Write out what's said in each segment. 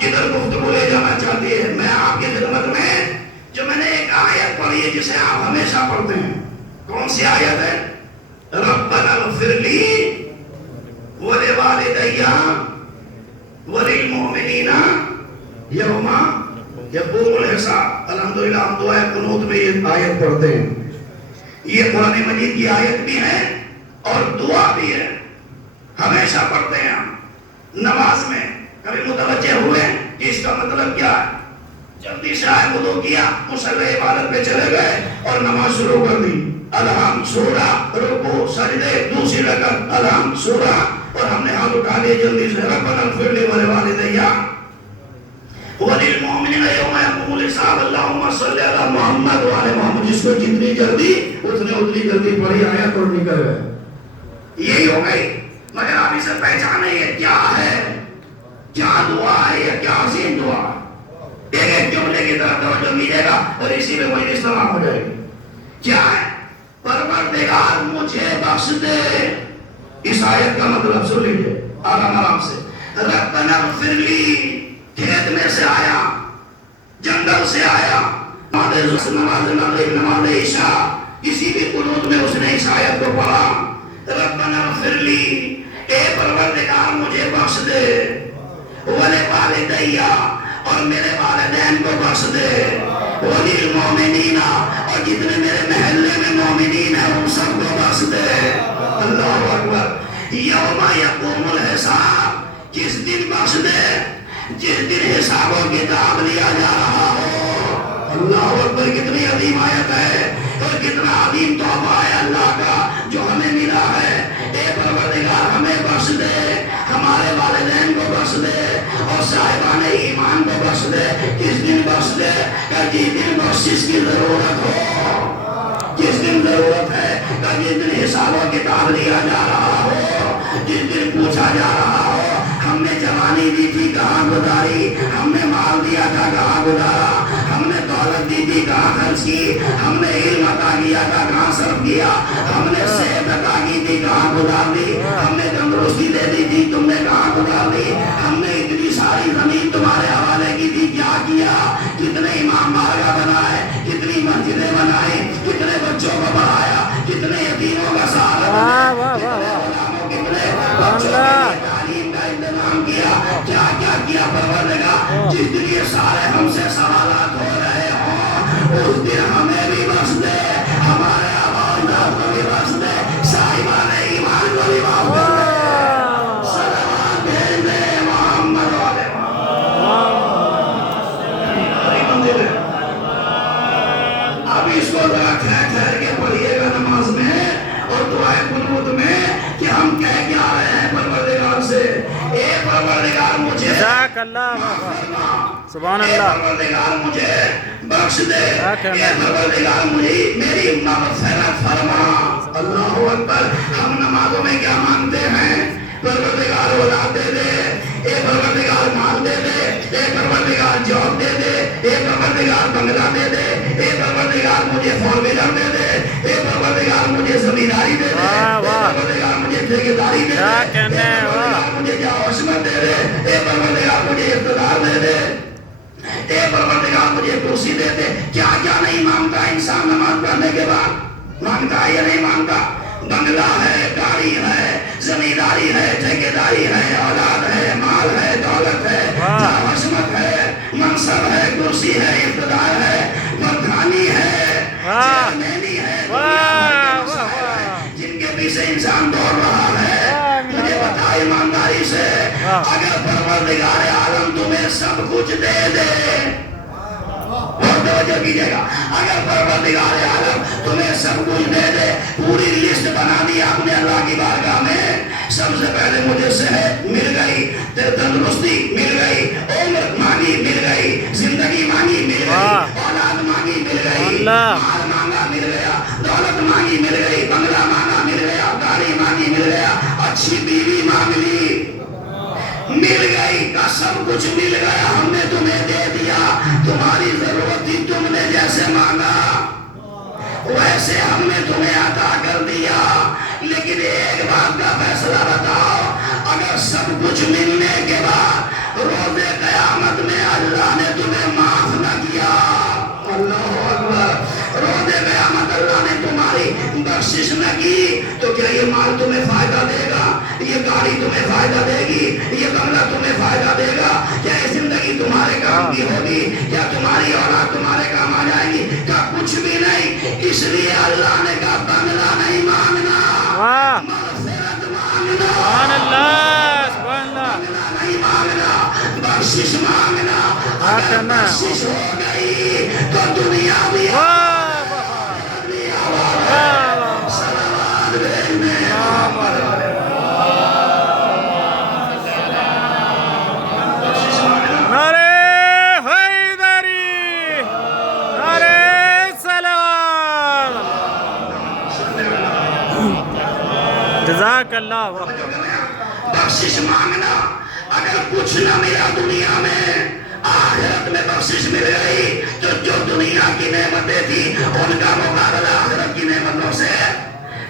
جدھر گفتگو لے جانا چاہتی ہے، میں آپ کی خدمت میں جو میں نے ایک آیت پڑھی ہے جسے آپ ہمیشہ پڑھتے ہیں، کون سی آیت ہے؟ ربنا اغفر لی ولوالدی وللمؤمنین یوم یقوم الحساب۔ الحمدللہ ہم دعائے قنوت میں یہ آیت پڑھتے ہیں، یہ قرآن مجید کی آیت بھی ہے اور دعا بھی ہے، ہمیشہ پڑھتے ہیں ہم نماز میں۔ کبھی متوجہ ہوئے کہ اس کا مطلب کیا ہے؟ جلدی سے آئے، وضو کیا، مصلی عبادت پہ چلے گئے اور نماز شروع کر دی، الحمد سورہ، رکوع سجدے، دوسری رکعت الحمد سورہ، اور ہم نے ہاتھ اٹھا لیے جلدی سے، ربنا اغفر لی ولوالدی وللمؤمنین یوم یقوم الحساب، اللہم صلی علی محمد وعلی محمد۔ جس کو جتنی جلدی اس نے اتنی جلدی پڑھی آیت اور نکل گئے، یہی ہو گئی۔ مگر آپ اسے پہچانے یہ کیا ہے، کیا دعا ہے، یہ کیا عظیم دعا ہے۔ ایک جملے کی طرف توجہ کیجیے گا اور اسی میں مجلس تمام ہو جائے گی۔ کیا ہے؟ پروردگار مجھے بخش دے۔ اس آیت کا مطلب سن لیجیے آرام سے، ربنا اغفر لی، کھیت میں سے آیا، جنگل سے آیا، نماز مغرب، نماز عشاء، کسی بھی قنوت میں اس نے اس آیت کو پڑھا، ربنا اغفر لی، اے پروردگار مجھے بخش دے، ولوالدی، اور میرے والدین کو بخش دے، وللمؤمنین، اور جتنے میرے محلے میں مومنین ہیں ان سب کو بخش دے۔ اللہ اکبر۔ یوم یقوم الحساب، جس دن بخش دے جس دن حساب و کتاب لیا جا رہا ہو۔ اللہ اکبر، کتنی عظیم آیت ہے اور کتنا عظیم تحفہ ہے اللہ کا جو ہمیں ملا ہے۔ اے پروردگار ہمیں بخش دے، ہمارے والدین کو بخش دے اور صاحبان ایمان کو بخش دے۔ کس دن بخش دے؟ کہ جس دن بخشش کی ضرورت ہو، جس دن ضرورت ہے، کہ جس دن حساب و کتاب لیا جا رہا ہو، جس دن پوچھا جا رہا ہو ہم نے جوانی دی تھی کہاں گزاری، ہم نے مال دیا تھا کہاں گزارا، ہم نے دولت دی تھی کہاں خرچ کی، ہم نے علم عطا کیا تھا کہاں صرف کیا، ہم نے صحت عطا کی تھی کہاں گزار دی، ہم نے تندرستی دے دی تھی تم نے کہاں گزار دی، ہم نے اتنی ساری زمین تمہارے حوالے کی تھی کیا کیا، کتنے امام بارگاہ بنائے، کتنی مسجدیں بنائی، کتنے بچوں کو پڑھایا، کتنے یتیموں کا سہارا، کتنے بچوں کے تعلیم کا انتظام کیا، کیا کیا کیا پروردگار۔ جس دن یہ سارے ہم سے سوالات ہو رہے ہوں اس دن ہمیں بھی بخش دے، ہمارے آبا و اجداد کو بھی بخش دے، صاحبان ایمان کو بھی معاف کر دے، صلوات بھیج دے محمد والے محمد۔ اب اس کو ذرا ٹھہر کے پڑھیے گا نماز میں اور دعائے قنوت میں کہ ہم کہہ کیا رہے ہیں پروردگار سے، اے پروردگار مجھے جزاک اللہ سبحان اللہ، اے پروردگار مجھے بخش دے، اے پروردگار مجھے میری مغفرت فرما۔ اللہ اکبر۔ ہم نمازوں میں کیا مانگتے ہیں؟ پروردگار اولاد دے دے، اے پروردگار مال دے دے، اے پروردگار جاب دے دے، اے پروردگار بنگلہ دے دے، اے پروردگار مجھے فور ویلر دے دے، اے پروردگار مجھے زمینداری دے دے، اے پروردگار مجھے ٹھیکیداری دے دے، اے پروردگار مجھے عصمت دے دے، اے پروردگار مجھے اقتدار دے دے، اے پروردگار مجھے کرسی دے دے۔ کیا کیا نہیں مانگتا انسان نماز پڑھنے کے بعد؟ مانگتا ہے یا نہیں مانگتا؟ بنگلہ ہے، گاڑی ہے، زمینداری ہے، ٹھیکیداری ہے، اولاد ہے، مال ہے، دولت ہے، عصمت ہے، منصب ہے، کرسی ہے، اقتدار ہے، پردھانی ہے، چیئرمینی ہے، جن کے پیچھے انسان دوڑ رہا ہے۔ مجھے بتا ایمانداری سے، اگر پروردگار عالم تمہیں سب کچھ دے دے، اور توجہ کیجئے گا، اگر پروردگار عالم تمہیں سب کچھ دے دے، پوری لسٹ بنا دی آپ نے اللہ کی بارگاہ میں، سب سے پہلے مجھے صحت مل گئی، تندرستی مل گئی، عمر مانگی مل گئی، زندگی مانگی مل گئی، اولاد مانگی مل گئی، مال مانگا مل گیا، دولت مانگی مل گئی، بنگلہ مانگا مل گیا، گاڑی مانگی مل گیا، اچھی بیوی مانگ لی مل گئی، کا سب کچھ مل گیا، ہم نے تمہیں دے دیا، تمہاری ضرورت تھی تم نے جیسے مانگا ویسے ہم نے تمہیں عطا کر دیا۔ لیکن ایک بات کا فیصلہ بتاؤ، اگر سب کچھ ملنے کے بعد روز قیامت بخشش نہ کی تو کیا یہ مال تمہیں فائدہ دے گا؟ یہ گاڑی تمہیں فائدہ دے گی؟ یہ بنگلہ تمہیں فائدہ دے گا؟ کیا یہ زندگی تمہارے کام کی ہوگی؟ کیا تمہاری اولاد تمہارے کام آ جائے گی؟ کیا کچھ بھی نہیں؟ اس لیے اللہ نے کہا بنگلہ نہیں مانگنا، مغفرت مانگنا، سبحان اللہ، سبحان اللہ، بنگلہ نہیں مانگنا، بخشش مانگنا۔ اگر بخشش ہو گئی تو دنیا بھی صلوات بھیجنے۔ نعرہ حیدری، نعرہ صلوات، جزاک اللہ۔ بخشش مانگنا، اگر کچھ نہ ملا دنیا میں، آخرت میں بخشش مل گئی تو جو دنیا کی نعمتیں تھی ان کا مقابلہ آخرت کی نعمتوں سے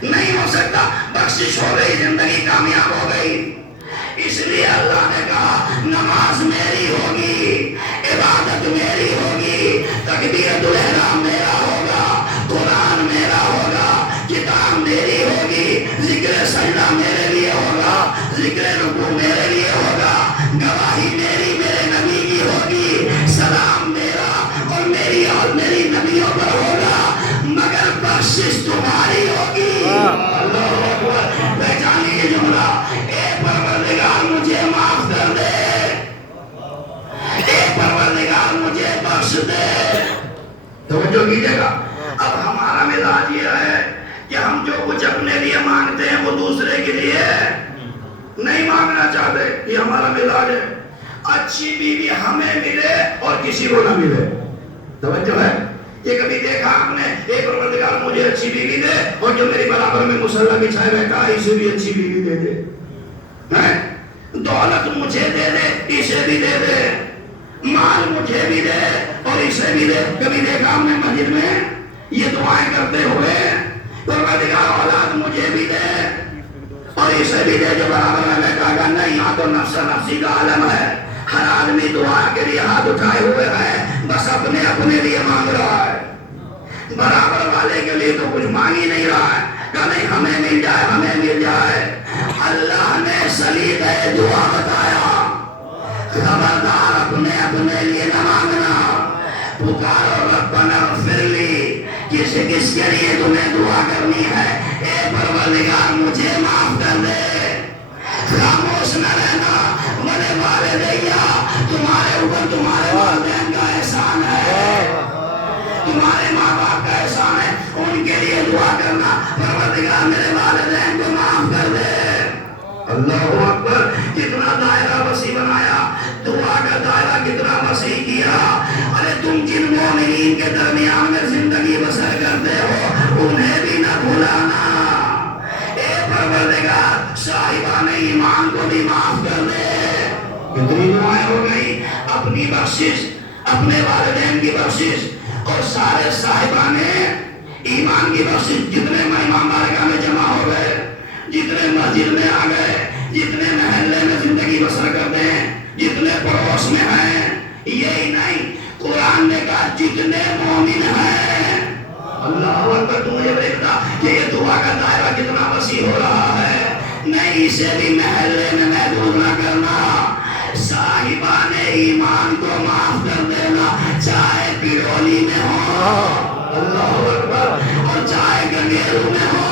نہیں ہو سکتا۔ بخشش ہو گئی، زندگی کامیاب ہو گئی۔ اس لیے اللہ نے کہا نماز میری ہوگی، عبادت میری ہوگی، تکبیرۃ الاحرام میرا ہوگا، قرآن میرا ہوگا، کتاب میری ہوگی، ذکر سجدہ میرے لیے ہوگا، ذکر رکوع میرے لیے ہوگا، گواہی میری میرے نبی کی ہوگی، سلام میرا اور میری نبیوں پر ہوگا، مگر بخشش تمہاری ہوگی۔ اللہ اکبر، پہچانیے یہ جملہ، اے پروردگار مجھے معاف کر دے، اے پروردگار مجھے بخش دے۔ توجہ کیجیے گا، اب ہمارا مزاج یہ ہے کہ ہم جو کچھ اپنے لیے مانگتے ہیں وہ دوسرے کے لیے نہیں مانگنا چاہتے، یہ ہمارا مزاج ہے۔ اچھی بیوی ہمیں ملے اور کسی کو نہ ملے، توجہ ہے؟ یہ کبھی دیکھا آپ نے اے پروردگار مجھے اچھی بیوی دے اور جو میری برابر میں مصلی بچھائے بیٹھا اسے بھی اچھی بیوی دے دے، دولت مجھے دے دے اسے بھی دے دے، مال مجھے بھی دے اور اسے بھی دے۔ کبھی دیکھا ہم نے مسجد میں یہ دعائیں کرتے ہوئے پروردگار اولاد مجھے بھی دے اور اسے بھی دے جو برابر میں بیٹھا گا؟ نہیں، یہاں تو نفس نفسی کا عالم ہے، ہر آدمی دعا کے لیے ہاتھ اٹھائے ہوئے ہے، بس اپنے اپنے لیے مانگ رہا ہے، برابر والے کے لیے تو کچھ مانگ ہی نہیں رہا ہے کہ نہیں ہمیں مل جائے، ہمیں مل جائے۔ اللہ نے سلیقہ دعا بتایا، خبردار اپنے اپنے لیے نہ مانگنا، پکارو ربنا اغفر لی، کس کس کے لیے تمہیں دعا کرنی ہے؟ اے پروردگار مجھے معاف کر دے، خاموش نہ رہنا، بڑے والدیا تمہارے اوپر تمہارے والدین کا احسان ہے، تمہارے ماں باپ کا احسان ہے، ان کے لیے دعا کرنا، پروردگار میرے والدین کو معاف کر دے۔ اللہ اکبر، کتنا دائرہ وسیع بنایا، دعا کا دائرہ کتنا وسیع کیا۔ ارے تم جن مومنین کے درمیان میں زندگی بسر کرتے ہو انہیں بھی نہ بھلانا، اے پروردگار صاحبان ایمان کو بھی معاف کر دے۔ کتنی دعائیں ہو گئی، اپنی بخشش، اپنے والدین کی بخشش اور سارے صاحبان ایمان کی بخشش۔ جتنے امام بارگاہ میں جمع ہو گئے، جتنے مسجد میں آ گئے، جتنے محلے میں زندگی بسر کرتے ہیں، جتنے پڑوس میں ہیں، یہی نہیں، قرآن نے کہا جتنے مومن ہیں۔ اللہ اکبر، تو مجھے دیکھتا کہ یہ دعا کا دائرہ کتنا وسیع ہو رہا ہے۔ نہیں، اسے بھی محلے میں محدود نہ کرنا، صاحبان ایمان کو معاف کر دینا، چاہے پیرولی میں ہو، اللہ اکبر، اور چاہے گنگیرو میں ہو،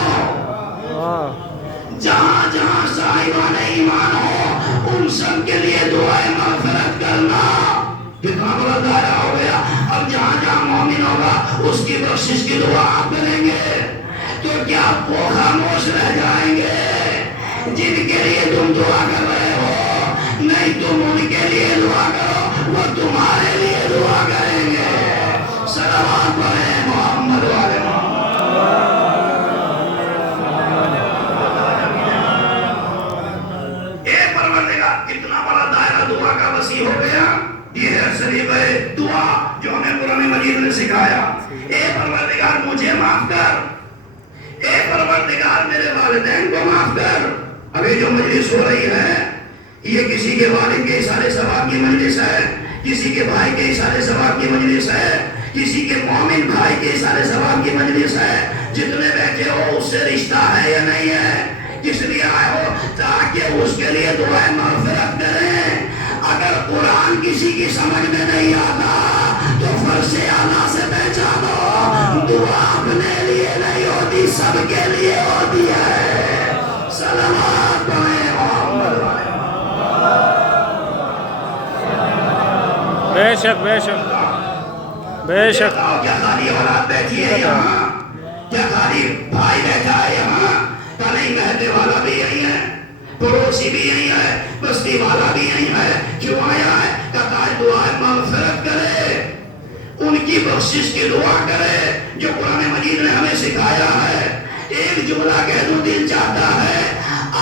جہاں جہاں صاحبان ایمان ہو ان سب کے لیے دعائیں مغفرت کرنا۔ کتنا بڑا دائرہ ہو گیا۔ اب جہاں جہاں مومن ہوگا اس کی بخشش کی دعا آپ کریں گے تو کیا وہ خاموش رہ جائیں گے جن کے لیے تم دعا کر رہے ہو؟ نہیں، تم ان کے لیے دعا کرو، وہ تمہارے لیے دعا کریں گے۔ صلوات پڑھیں محمد والے اتنا بڑا دائرہ دعا کا وسیع ہو گیا۔ یہ ہے سلیقہ دعا جو ہمیں قرآن مجید نے سکھایا۔ اے پروردگار مجھے معاف کر، اے پروردگار میرے والدین کو معاف کر۔ ابھی جو مجلس ہو رہی ہے یہ کسی کے والد کے اشارے ثواب کی مجلس ہے، کسی کے بھائی کے اشارے ثواب کی مجلس ہے، کسی کے مومن بھائی کے اشارے ثواب کی مجلس ہے۔ جتنے بیٹھے ہو اس سے رشتہ ہے یا نہیں ہے؟ کس لیے آئے ہو؟ تاکہ اس کے لیے دعائیں مغفرت کریں۔ اگر قرآن کسی کی سمجھ میں نہیں آتا تو فرش اعلیٰ سے پہچانو، دعا اپنے لیے نہیں ہوتی، سب کے لیے ہوتی ہے۔ صلوات پڑھیں محمد علیہ۔ بے شک بے شک بے شک۔ کیا خالی اولاد بیٹھی ہے یہاں؟ کیا خالی بھائی بیٹھا ہے یہاں؟ کیا نہیں محلے والا بھی یہی ہے، پڑوسی بھی یہی ہے، بستی والا بھی یہی ہے؟ کیوں آیا ہے؟ کہتا ہے دعائیں مغفرت کرے، ان کی بخشش کی دعا کرے جو قرآن مجید نے ہمیں سکھایا ہے۔ ایک جملہ کہہ دوں، دل چاہتا ہے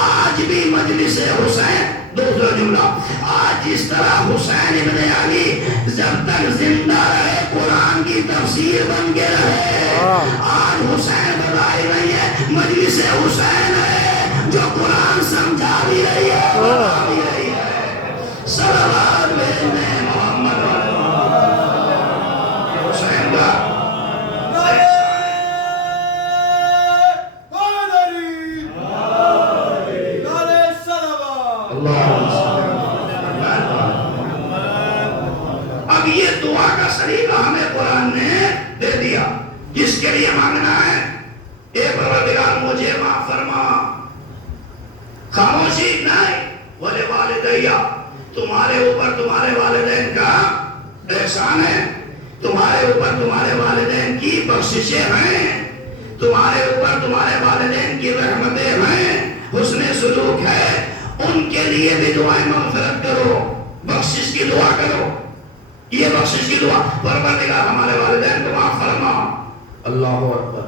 آج بھی مجلس حسین، دوسرا جملہ، آج جس طرح حسین ابن علی جب تک زندہ رہے قرآن کی تفسیر بن کے رہے، آج حسین بتائی رہی ہے مجلس حسین ہے جو قرآن سمجھا بھی رہی ہے، پڑھا بھی رہی ہے۔ صلوات بھیجنے محمد حسین کا اب یہ دعا کا سلیقہ ہمیں قرآن نے دے دیا۔ کس کے لیے مانگنا ہے؟ اے پروردگار مجھے معاف فرما، خاموشی نہیں، ولی والدیہ، تمہارے اوپر تمہارے والدین کا احسان ہے، تمہارے اوپر تمہارے والدین کی بخششیں ہیں، تمہارے اوپر تمہارے والدین کی رحمتیں ہیں، حسن سلوک ہے، ان کے لیے بھی دعائیں مغفرت کرو، بخشش کی دعا کرو۔ یہ بخشش کی دعا، پروردگار ہمارے والدین کو معاف فرما۔ اللہ اکبر۔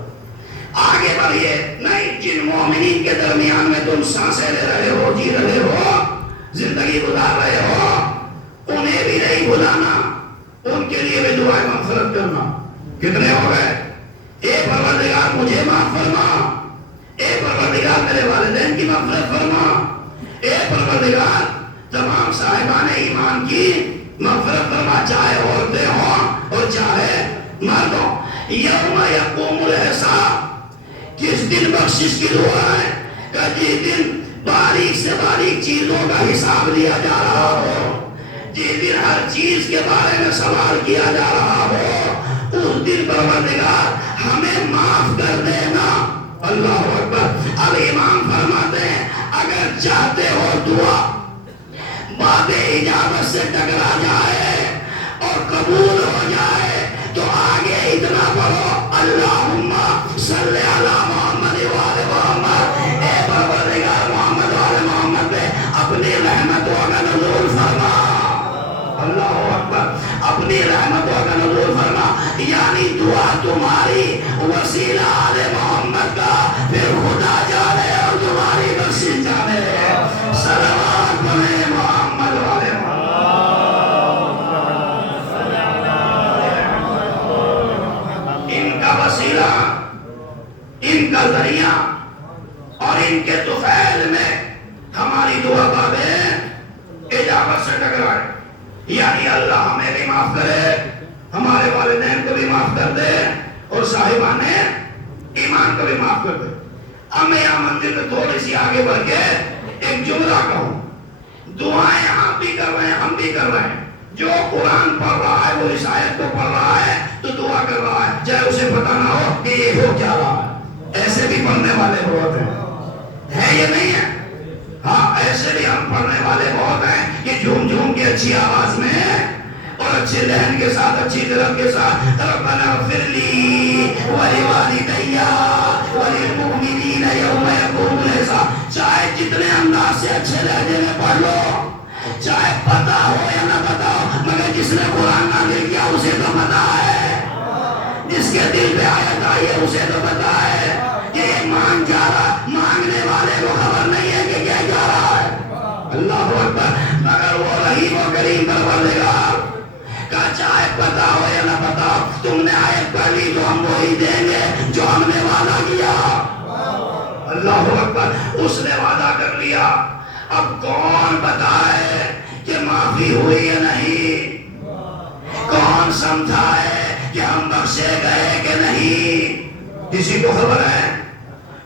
آگے بڑھئے، نہیں جن مومنین کے درمیان میں تم سانسیں لے رہے ہو، جی رہے ہو، زندگی گزار رہے ہو، انہیں بھی نہیں بھلانا، ان کے لیے بھی دعائیں مغفرت کرنا۔ کتنے ہو گئے؟ اے پروردگار مجھے معاف فرما، اے پروردگار میرے والدین کی مغفرت فرما، اے پروردگار تمام صاحبان ایمان کی مغفرت فرما، چاہے عورتیں ہوں اور چاہے مرد ہوں۔ یوم یقوم الحساب، کس دن بخشش کی دعا ہے؟ کہ جس دن باریک سے باریک چیزوں کا حساب لیا جا رہا ہو، جس دن ہر چیز کے بارے میں سوال کیا جا رہا ہو، اس دن پروردگار ہمیں معاف کر دینا۔ اللہ اکبر۔ اب امام فرماتے ہیں اگر چاہتے ہو دعا باب اجابت سے ٹکرا جائے اور قبول ہو جائے تو آگے اتنا پڑھو، اللہم صلی علی محمد وآل محمد، اے پروردگار محمد وآل محمد پہ اپنی رحمتوں کا نزول فرما۔ اللہ اکبر۔ اپنی رحمتوں کا نزول فرما، یعنی دعا تمہاری، وسیلہ آل محمد کا، پھر خدا جانے اور تمہاری بخشش جانے۔ صلوات پڑھیں محمد والے ان کا وسیلہ، ان کا ذریعہ اور ان کے طفیل میں ہماری دعا بابیں اجابت سے ٹکرائے، یعنی اللہ ہمیں بھی معاف کرے، ہمارے والدین کو بھی معاف کر دے اور صاحبان ایمان کو بھی معاف کر دے۔ اب میں یہاں مندر میں تھوڑی سی آگے بڑھ کے ایک جملہ کہوں، دعائیں آپ بھی کر رہے ہیں، ہم بھی کر رہے ہیں۔ جو قرآن پڑھ رہا ہے وہ اس آیت کو پڑھ رہا ہے تو دعا کر رہا ہے، چاہے اسے پتہ نہ ہو کہ یہ ہو کیا رہا ہے۔ ایسے بھی پڑھنے والے بہت ہیں، ہے یہ نہیں ہے؟ ہاں ایسے بھی ہم پڑھنے والے بہت ہیں کہ جھوم جھوم کے اچھی آواز میں اور اچھے لہن کے ساتھ، اچھی طرف کے ساتھ، ربنا اغفر لی ولوالدی وللمؤمنین یوم یقوم الحساب، چاہے جتنے انداز سے اچھے لہجے میں پڑھ لو، چاہے پتا ہو یا نہ پتا ہو، مگر جس نے قرآن نازل کیا اسے تو پتا ہے، جس کے دل پہ آیت آئی ہے اسے تو پتا ہے کہ مانگ جا رہا، مانگنے والے کو خبر نہیں ہے کہ کیا جا رہا ہے۔ اللہ اکبر۔ مگر وہ رحیم و کریم پروردگار کا چاہے پتا ہو یا نہ پتا ہو، تم نے آیت پڑھ لی تو ہم وہی دیں گے جو ہم نے وعدہ کیا۔ اللہ اکبر۔ اس نے وعدہ کر لیا، اب کون بتائے کہ معافی ہوئی یا نہیں؟ کون سمجھا ہے کہ ہم بخشے گئے کہ نہیں؟ کسی کو خبر ہے؟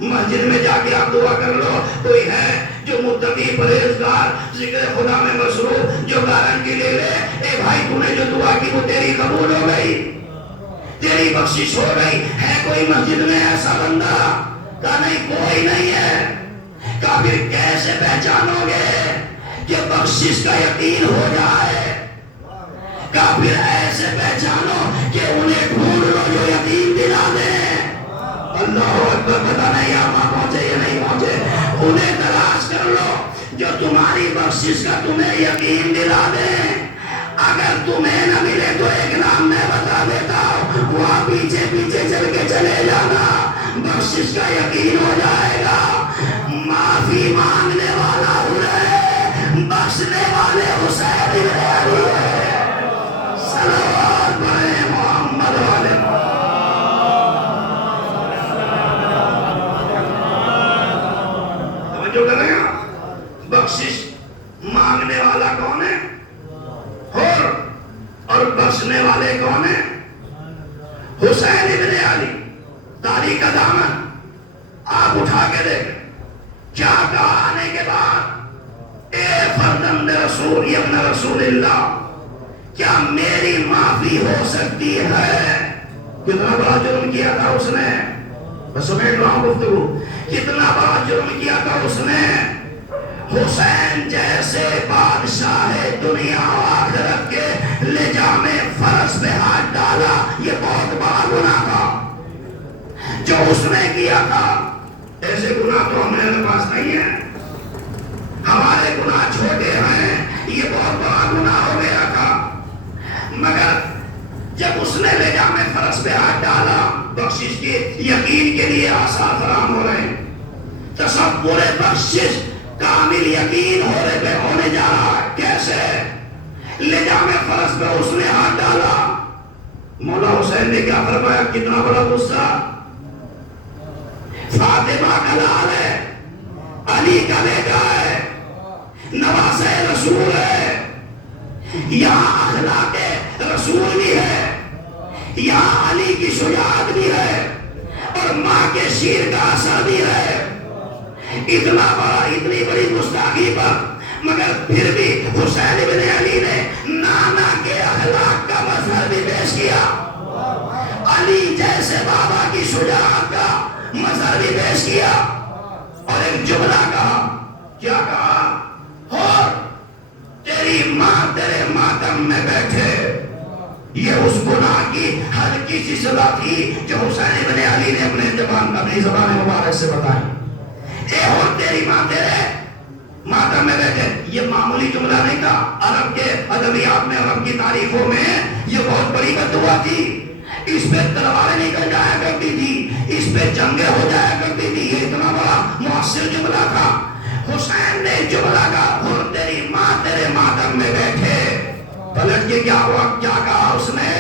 مسجد میں جا کے آپ دعا کر لو، کوئی ہے جو متقی پرہیزگار ذکر خدا میں مصروف جو گارنٹی لے لے اے بھائی تو نے جو دعا کی وہ تیری قبول ہو گئی، تیری بخشش ہو گئی؟ ہے کوئی مسجد میں ایسا بندہ؟ کہا نہیں، کوئی نہیں ہے۔ کہا پھر کیسے پہچانو گے کہ بخشش کا یقین ہو جائے؟ کہا پھر ایسے پہچانو کہ انہیں ڈھونڈ لو جو یقین دلا دیں۔ اللہ اکبر، پتہ نہیں آپ وہاں پہنچے یا نہیں پہنچے، انہیں تلاش کر لو جو تمہاری بخشش کا تمہیں یقین دلا دیں۔ اگر تمہیں نہ ملے تو ایک نام میں بتا دیتا ہوں، وہاں پیچھے پیچھے چل کے چلے جانا، بخشش کا یقین ہو جائے گا۔ معافی مانگنے والا ہے، بخشنے والے حسین ابن علی ہے۔ صلوات پڑھیں محمد والے۔ توجہ کر رہے ہیں؟ بخشش مانگنے والا کون ہے اور بخشنے والے کون ہیں؟ حسین ابن علی۔ تاریخ کا دامن آپ اٹھا کے دیکھیں، کیا کہا آنے کے بعد؟ اے فرزند رسول ابن رسول اللہ، کیا میری معافی ہو سکتی ہے؟ کتنا بڑا جرم کیا تھا اس نے، میں سمیٹ رہا ہوں گفتگو، کتنا بڑا جرم کیا تھا اس نے؟ حسین جیسے بادشاہ دنیا و آخرت کے لجام فرس پہ ہاتھ ڈالا، یہ بہت بڑا گناہ تھا جو اس نے کیا تھا۔ ایسے گناہ تو ہمارے پاس نہیں ہے، ہمارے گناہ چھوٹے ہیں، یہ بہت بڑا گناہ ہو گیا تھا۔ مگر جب اس نے لجام فرس پہ ہاتھ ڈالا، بخشش کے یقین کے لیے آثار فراہم ہو رہے ہیں۔ تصور بخشش کامل یقین ہونے جا رہا ہے۔ کیسے؟ لجام فرس پہ اس نے ہاتھ ڈالا، مولا حسین نے کیا فرمایا؟ کتنا بڑا غصہ! فاطمہ کا لال ہے، علی کا بیٹا ہے، نواسہ رسول ہے، یہاں اخلاق رسول بھی ہے، یہاں علی کی شجاعت بھی ہے اور ماں کے شیر کا اثر بھی ہے۔ اتنا بڑا، اتنی بڑی گستاخی پر مگر پھر بھی حسین ابن علی نے نانا کے اخلاق کا مظہر بھی پیش کیا، علی جیسے بابا کی شجاعت کا مظہر بھی پیش کیا، اور ایک جملہ کہا، کیا کہا؟ اور تیری ماں تیرے ماتم میں بیٹھے۔ یہ اس گناہ کی ہلکی سی سزا تھی جو حسین ابن علی نے اپنی زبان مبارک سے بتائی۔ اے اور تیری ماں تیرے ماتم میں بیٹھے، یہ معمولی جملہ نہیں تھا، عرب کے ادبیات میں، عرب کی تاریخوں میں یہ بہت بڑی بددعا تھی۔ اس پہ تلواریں نکل جایا کرتی تھی، اس پہ جنگیں ہو جایا کرتی تھی، یہ اتنا بڑا مؤثر جملہ تھا۔ حسین نے جملہ کہا، اور تیری ماں تیرے ماتم میں بیٹھے۔ پلٹ کے کیا ہوا؟ کیا کہا اس نے؟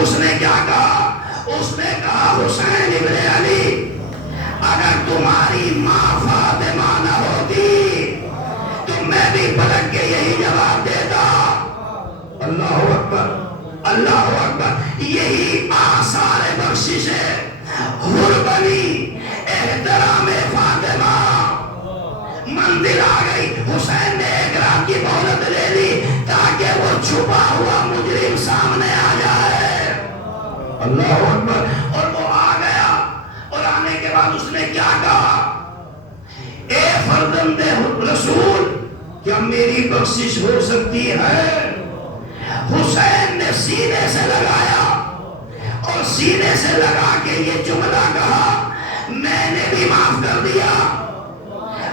اس نے کیا کہا؟ اس نے کہا، حسین ابن علی، اگر تمہاری ماں فاطمہ نہ ہوتی تو میں بھی پلٹ کے یہی جواب دیتا۔ اللہ اکبر، اللہ اکبر، یہی آثار بخشش ہے۔ حربنی احترام فاطمہ، منزل آ گئی، حسین نے ایک رات کی مہلت لے لی تاکہ وہ چھپا ہوا مجرم سامنے آ جائے۔ اللہ اکبر، اور وہ آ گیا، اور آنے کے بعد اس نے کیا کہا؟ اے فرزند رسول، کیا میری بخشش ہو سکتی ہے؟ حسین نے سینے سے لگایا اور سینے سے لگا کے یہ جملہ کہا، میں نے بھی معاف کر دیا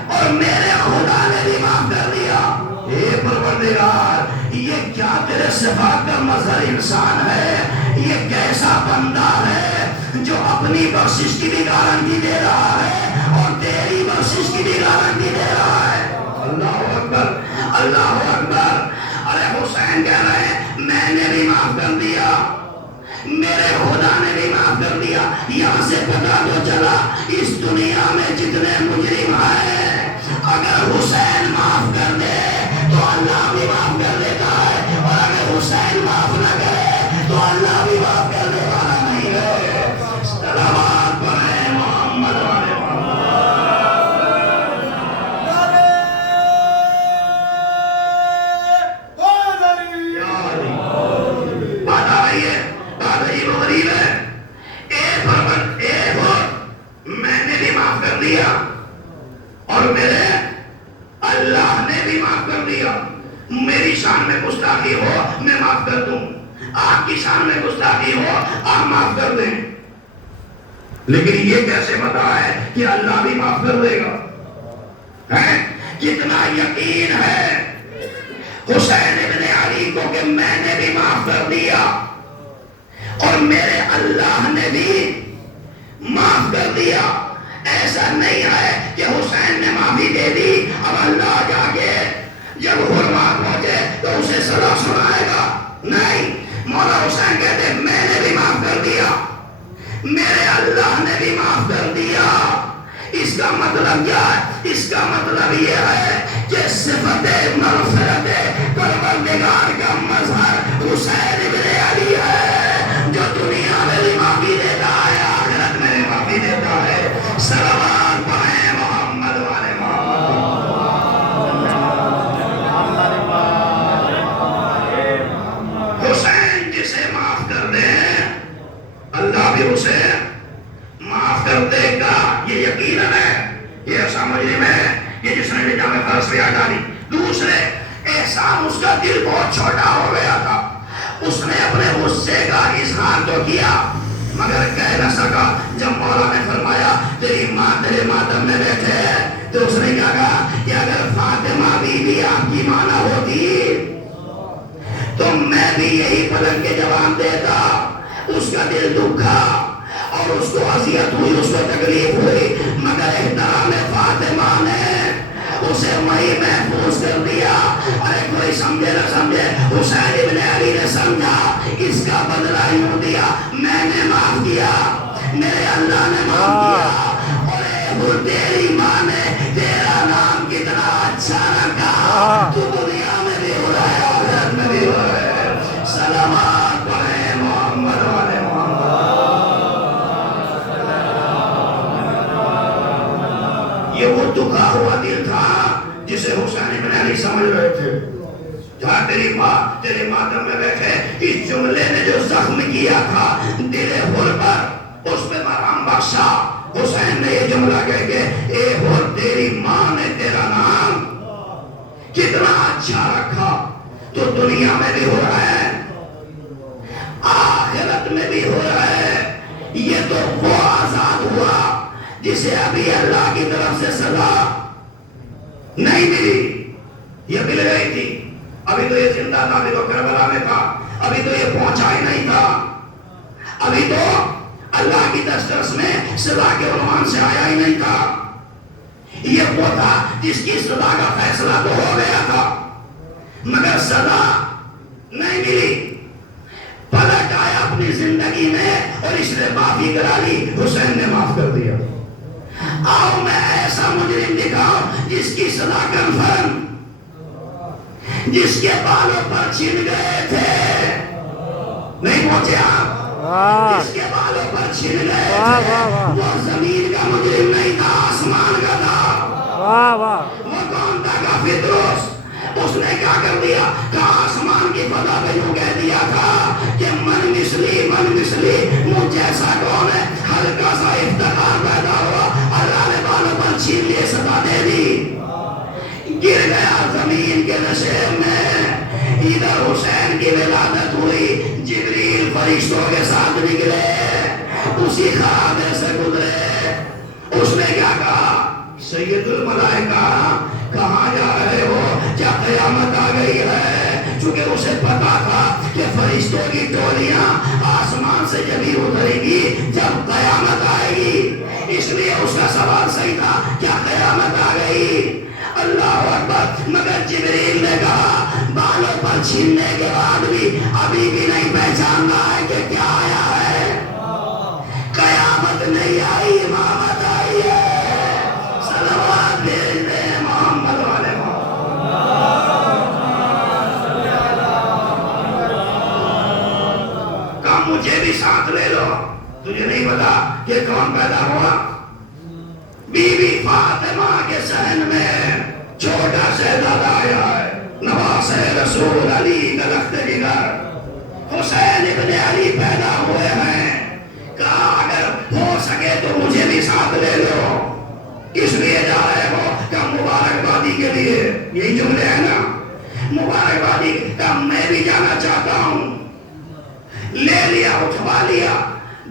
اور میرے خدا نے بھی معاف کر دیا۔ اے پروردگار، یہ کیا تیرے صفات کا مظہر انسان ہے؟ یہ کیسا بندہ ہے جو اپنی بخشش کی بھی گارنٹی دے رہا ہے اور تیری بخشش کی بھی گارنٹی دے رہا ہے۔ اللہ اکبر، اللہ اکبر۔ ارے حسین کہہ رہے ہیں، میں نے بھی معاف کر دیا، میرے خدا نے بھی معاف کر دیا۔ یہاں سے پتہ تو چلا اس دنیا میں جتنے مجرم ہیں، اگر حسین معاف کر دے تو اللہ بھی معاف کر دیتا ہے، اور اگر حسین معاف نہ کرے تو اللہ بھی معاف کرنے والا نہیں ہے۔ گستاخی ہو میں معاف کر دوں، آپ کی شان میں گستاخی ہو آپ معاف کر دیں، لیکن یہ کیسے پتا ہے کہ اللہ بھی معاف کر دے گا؟ کتنا یقین ہے حسین ابن علی کو کہ میں نے بھی معاف کر دیا اور میرے اللہ نے بھی معاف کر دیا۔ ایسا نہیں ہے کہ حسین نے معافی دے دی اب اللہ جا کے جب حرمات پہنچے تو اسے سزا سنائے گا، نہیں، مولا حسین کہتے ہیں میں نے بھی معاف کر دیا، میرے اللہ نے بھی معاف کر دیا۔ اس کا مطلب کیا ہے؟ اس کا مطلب یہ ہے کہ صفت مغفرت پروردگار کا مظہر حسین ابن علی ہے، جو دنیا میں بھی معافی دیتا ہے آخرت میں بھی معافی دیتا ہے۔ صلوات پڑھیں محمد والے محمد۔ حسین جسے معاف کر دے اللہ بھی اسے معاف کر دے گا، یہ یقین ہے۔ یہ ایسا مجرم ہے یہ جس نے نجام فرض پہ آ ڈالی۔ دوسرے احسان اس کا دل بہت چھوٹا ہو گیا تھا، اس نے اپنے غصے کا اظہار تو کیا مگر کہہ نہ سکا۔ جب مولا نے فرمایا تیری ماں تیرے ماتم میں بیٹھے ہے تو اس نے کیا کہا کہ اگر فاطمہ بی بی آپ کی ماں نہ ہوتی تو میں بھی یہی پلنگ کے جواب دیتا۔ اس کا دل دکھا اور اس کو اذیت ہوئی، اس کو تکلیف ہوئی، مگر احترام فاطمہ نے اسے وہی محفوظ کر دیا۔ ارے کوئی سمجھے نہ سمجھے حسین ابن علی نے سمجھا اس کا بدلہ یوں دیا، میں نے معاف کیا، میرے اللہ نے معاف کیا، اور تیری ماں نے تیرا نام کتنا اچھا رکھا، تو دنیا میں بھی ہو رہا ہے آخرت میں بھی ہو رہا ہے۔ سلامات پڑھیں محمد والے محمد۔ یہ وہ دکھا ہوا دل تھا جسے حسین ابن علی سمجھ رہے تھے۔ جہاں تیری ماں تیرے ماتم میں بیٹھے، اس جملے نے جو زخم کیا تھا دل حر پر، اس پہ مرہم بخشا۔ حسین نے یہ جملہ کہہ کے اے حر تیری ماں نے تیرا نام کتنا اچھا رکھا، تو دنیا میں بھی ہو رہا ہے آخرت میں بھی ہو رہا ہے۔ یہ تو وہ آزاد ہوا جسے ابھی اللہ کی طرف سے سزا نہیں ملی، یہ مل گئی تھی، ابھی تو یہ زندہ تھا، ابھی تو کربلا میں تھا، ابھی تو یہ پہنچا ہی نہیں تھا، ابھی تو اللہ کی دسترس میں سزا کے عنوان سے آیا ہی نہیں تھا۔ یہ وہ تھا جس کی سزا کا فیصلہ تو ہو گیا تھا مگر سزا نہیں ملی۔ پلٹ آیا اپنی زندگی میں اور اس نے معافی کرا لی، حسین نے معاف کر دیا۔ آؤ میں ایسا مجرم دکھاؤں جس کی سزا کنفرم، جس کے بالوں پر چھن گئے تھے، نہیں پہنچے آپ، جس کے بالوں پر چھن گئے تھے وہ زمین کا مجرم نہیں تھا، آسمان کا تھا۔ وہ کون تھا؟ کافر اس نے کیا کر دیا؟ کہا آسمان کی فضا پہ یوں کہہ دیا تھا کہ من مثلی مجھ جیسا کون ہے، ہلکا سا افتخار پیدا ہوا، اللہ نے بالوں پر چھین لیے، سزا دے دی، گر گیا زمین کے نشیب میں۔ ادھر حسین کی ولادت ہوئی، جبریل فرشتوں کے ساتھ نکلے، اسی خرابے سے گزرے۔ اس نے کیا کہا؟ سید الملائکہ کہاں جا رہے ہو؟ کیا قیامت آ گئی ہے؟ چونکہ اسے پتا تھا کہ فرشتوں کی ٹولیاں آسمان سے جبھی اترے گی جب قیامت آئے گی، اس لیے اس کا سوال صحیح تھا، کیا قیامت آ گئی؟ اللہ اکبر۔ مگر جبریل نے کہا بالوں پر چھیننے کے بعد بھی ابھی بھی نہیں پہچان رہا ہے کہ کیا آیا ہے، قیامت نہیں آئی، امامت آئی ہے۔ صلوات بھیج دیں محمد والے کہا مجھے بھی ساتھ لے لو۔ تجھے نہیں پتا کہ کون پیدا ہوا؟ بی بی فاطمہ کے صحن میں چھوٹا شہزادہ آیا ہے، نواز رسول علی کا لخت جگر حسین ابن علی پیدا ہوئے ہیں۔ کہا اگر ہو سکے تو مجھے بھی ساتھ لے لو۔ اس لیے جا رہے ہو کہ مبارکبادی کے لیے، یہی جملے ہیں نا، مبارکبادی کا میں بھی جانا چاہتا ہوں. لے لیا, اٹھوا لیا.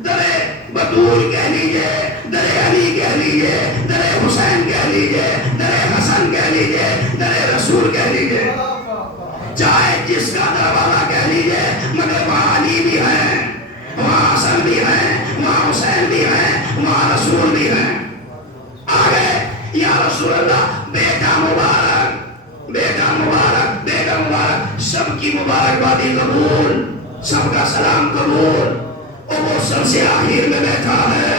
درے بطول کہہ لیجئے, درے علی کہہ لیجئے, درے حسین کہہ لیجئے, درے حسن کہہ لیجئے, درے رسول کہہ لیجئے, چاہے جس کا دروازہ کہہ لیجئے, مگر وہاں علی بھی ہیں, وہاں حسن بھی ہیں, وہاں حسین بھی ہیں, وہاں رسول بھی ہیں. آگے یا رسول اللہ, بیٹا مبارک, بیٹا مبارک, بیٹا مبارک, سب کی مبارکبادی قبول, سب کا سلام قبول. اور وہ سب سے آخر میں بیٹھا ہے.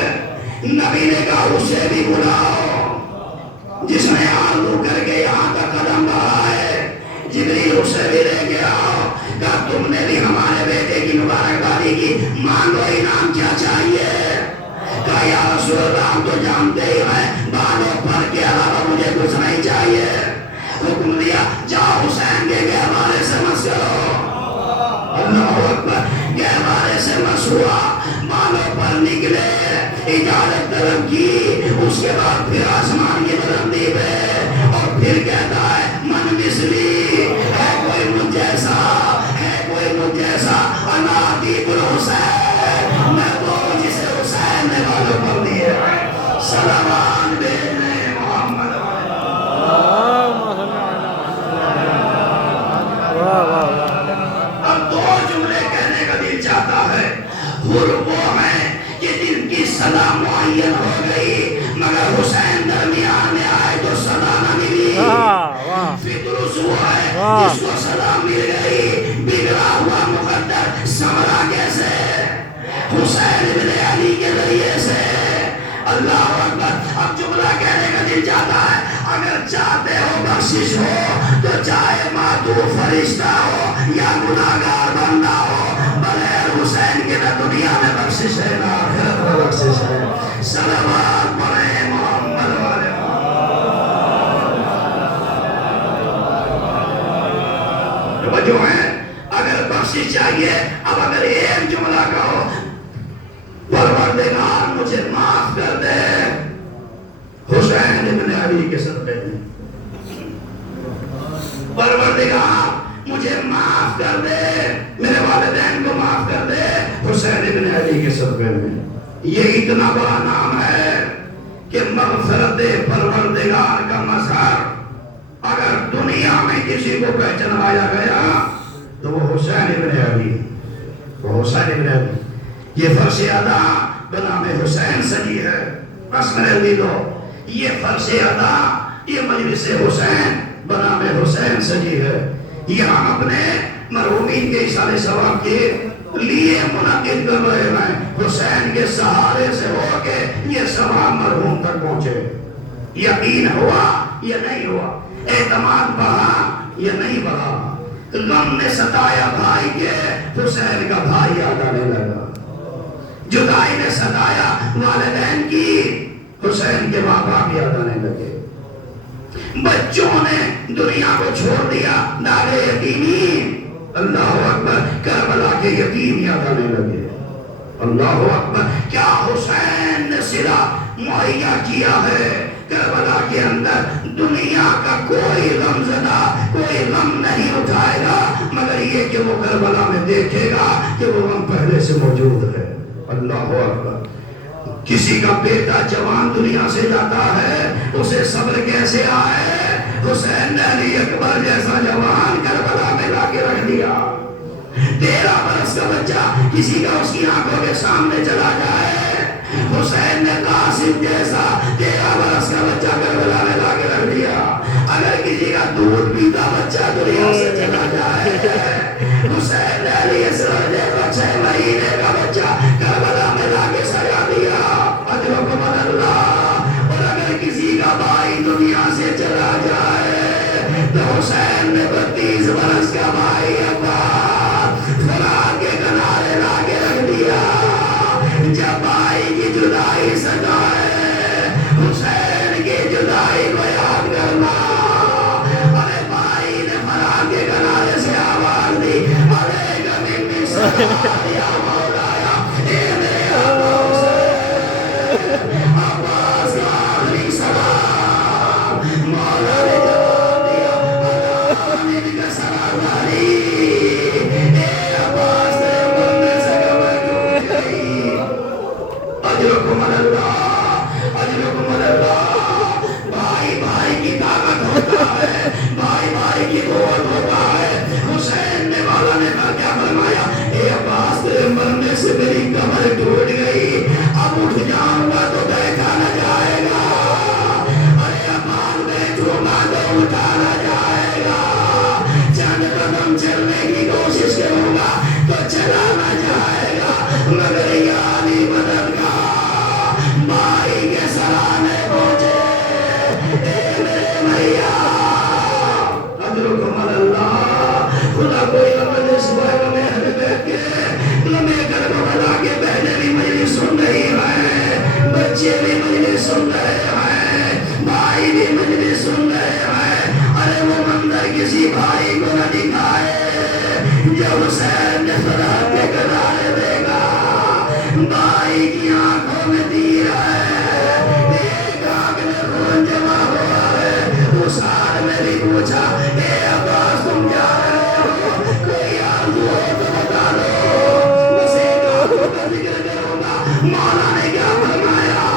نبی نے کہا اسے بھی بلاؤ جس نے آرزو کر کے یہاں تک قدم بڑھا ہے. جبریل اسے بھی لے کے آؤ. کہا تم نے بھی ہمارے بیٹے کی مبارکبادی کی, مانگو انعام کیا چاہیے. کہا یا رسول اللہ ہم تو جانتے ہی ہیں, بالوں پر کے علاوہ مجھے کچھ نہیں چاہیے. حکم دیا جاؤ حسین کے گہوارے سے مس کرو. اللہ اکبر, گہوارے سے مس ہوا, بالوں پر نکلے, اجازت طلب کی. اس کے بعد پھر آسمان کی طرف دیکھے اور پھر کہتا ہے من مثلی, ہے کوئی مجھ جیسا, ہے کوئی مجھ جیسا. انا عتیق الحسین, میں تو جسے حسین نے بالوں پر دیے. سلام بھیجنے محمد. اب دو جملے کہنے کا دل چاہتا ہے. حر وہ ہیں کہ جن کی صدا معین ہو گئی, مگر حسین درمیان میں آئے تو صدا نہ ملی. فطرس وہ ہے جس کو صدا مل گئی, بگڑا ہوا مقدر سنورا کیسے, حسین ابن علی کے ذریعے سے. اللہ اکبر. اب جملہ کہنے کا دل چاہتا ہے, اگر چاہتے ہو بخشش ہو تو چاہے معطوف فرشتہ ہو یا گناہگار بندہ ہو, بغیر حسین کے نہ دنیا میں بخشش ہے نہ آخرت میں بخشش ہے. صلوات پڑھیں محمد والے. جو ہے اگر بخشش چاہیے, اب اگر ایک جملہ کہو پروردگار مجھے معاف کر دے, حسین ابن علی کے صدقے میں, پروردگار مجھے معاف کر دے, میرے والدین کو معاف کر دے, حسین ابن علی کے صدقے میں. یہ اتنا بڑا نام ہے کہ مغفرت پروردگار کا مظہر اگر دنیا میں کسی کو پہچانایا گیا تو وہ حسین ابن علی, وہ حسین ابن علی. یہ فرش ادا بنام حسین سجی ہے. بس میرے دلو, یہ فرش ادا, یہ مجلس حسین بنام حسین سجی ہے. یہاں اپنے مرحومین کے اشارے ثواب کے لیے منعقد کر رہے ہیں. حسین کے سہارے سے ہو کے یہ ثواب مرحوم تک پہنچے. یقین ہوا یا نہیں ہوا, اعتماد بڑھا یا نہیں بڑھا. غم نے ستایا بھائی کے, حسین کا بھائی یاد آنے لگا. جدائی نے ستایا والدین کی, حسین کے ماں باپ یاد آنے لگے. بچوں نے دنیا کو چھوڑ دیا, دار یتیمی. اللہ اکبر, کربلا کے یتیم یاد آنے لگے. اللہ اکبر, کیا حسین نے صلہ مہیا کیا ہے کربلا کے اندر. دنیا کا کوئی غم زدہ, کوئی غم نہیں اٹھائے گا مگر یہ کہ وہ کربلا میں دیکھے گا کہ وہ غم پہلے سے موجود ہے. اللہ اکبر. کسی کا بیٹا جوان دنیا سے جاتا ہے, اسے صبر کیسے آئے. حسین نے علی اکبر جیسا جوان کربلا میں لا کے رکھ دیا. 13 برس کا بچہ کسی کا اس کی آنکھوں کے سامنے چلا جائے, حسین نے قاسم جیسا 13 برس کا بچہ کربلا میں لا کے رکھ دیا. اگر کسی کا دودھ پیتا بچہ دنیا سے چلا جائے, حسین نے علی اکبر جیسا 6 مہینے کا بچہ کربلا میں لا کے سجا دیا. اجرکم اللہ. اور اگر کسی کا بھائی دنیا سے چلا جائے تو حسین نے 32 برس کا بھائی فرات کے کنارے لا کے رکھ دیا. جب بھائی کی جدائی سجائے, حسین کی جدائی کو یاد کرنا. ارے بھائی نے فرات کے کنارے سے آواز دی, ارے گمین میں سجا یا مولایا, اے میرے آواز کا آخری سلام. مولا نے جواب دیا, اللہ نے کا سلام. چلا نہ جائے گا مگر یعنی مدد کا بھائی کے سرانے پہنچے اے میرے بھیا حضرکم اللہ خدا کوئی عمل اس بار میں ہر بیٹھ کے لمحے کر بلا کے بہنیں بھی مجلس سن رہی ہے بچے بھی مجلس سن رہے ہیں بھائی بھی مجلس سن رہے ہیں ارے وہ منظر کسی بھائی کو نہ دکھائے جب حسین نے سرحد کے کنارے دیکھا بھائی کی آنکھوں میں تیر ہے ایک آنکھ میں خون جمع ہوا ہے اس آنکھ میں بھی پوچھا اے عباس تم جا رہے ہو کوئی آرزو ہو تو بتا دو بس ایک آنکھوں کا ذکر کروں گا مولا نے کیا فرمایا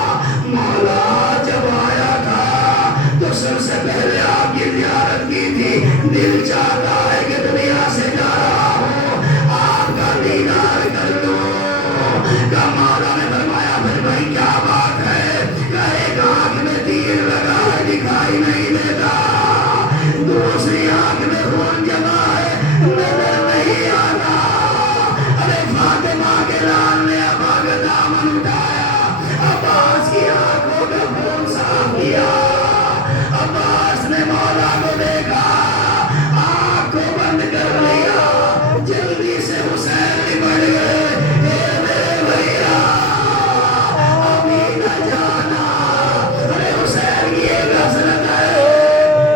مولا جب آیا تھا تو سب سے پہلے آپ کی زیارت کی تھی دل چاہتا ہے کہ دنیا سے جا رہا ہوں آپ کا دیدار کر لوں کا مولا نے فرمایا پھر بھائی کیا بات ہے کہ ایک آنکھ میں تیر لگا ہے دکھائی نہیں دیتا دوسری آنکھ میں خون جمع ہے نظر نہیں آتا ارے فاطمہ کے لال نے ابا کا دامن اٹھایا عباس کی آنکھوں کا خون صاف کیا عباس نے مولا کو دیکھا آنکھ کو بند کر لیا جلدی سے حسین نمٹ گئے اے میرے بھیا ابھی نہ جانا ارے حسین کی ایک حسرت ہے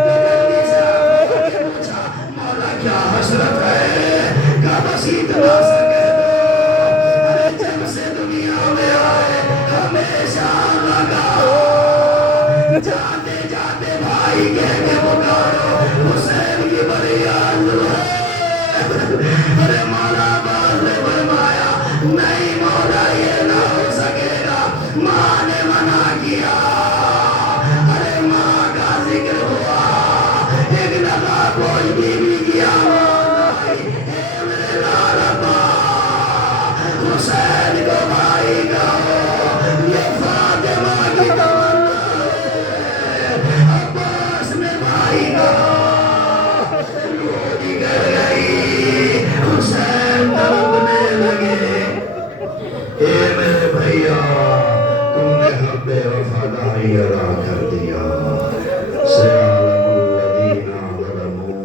جلدی سے آنکھ کو پوچھا مولا کیا حسرت ہے کہ بس اتنا سکے دو ارے جب سے دنیا میں آئے ہمیشہ لگا جاتے جاتے بھائی کہہ کے پکارو حسین کی بڑی آرزو ہے ارے مولا باز نے فرمایا نہیں مولا یہ نہ ہو سکے گا ماں نے منع کیا ارے ماں کا ذکر ہوا ایک لگا کوئی بیوی کیا اے میرے لال ابا حسین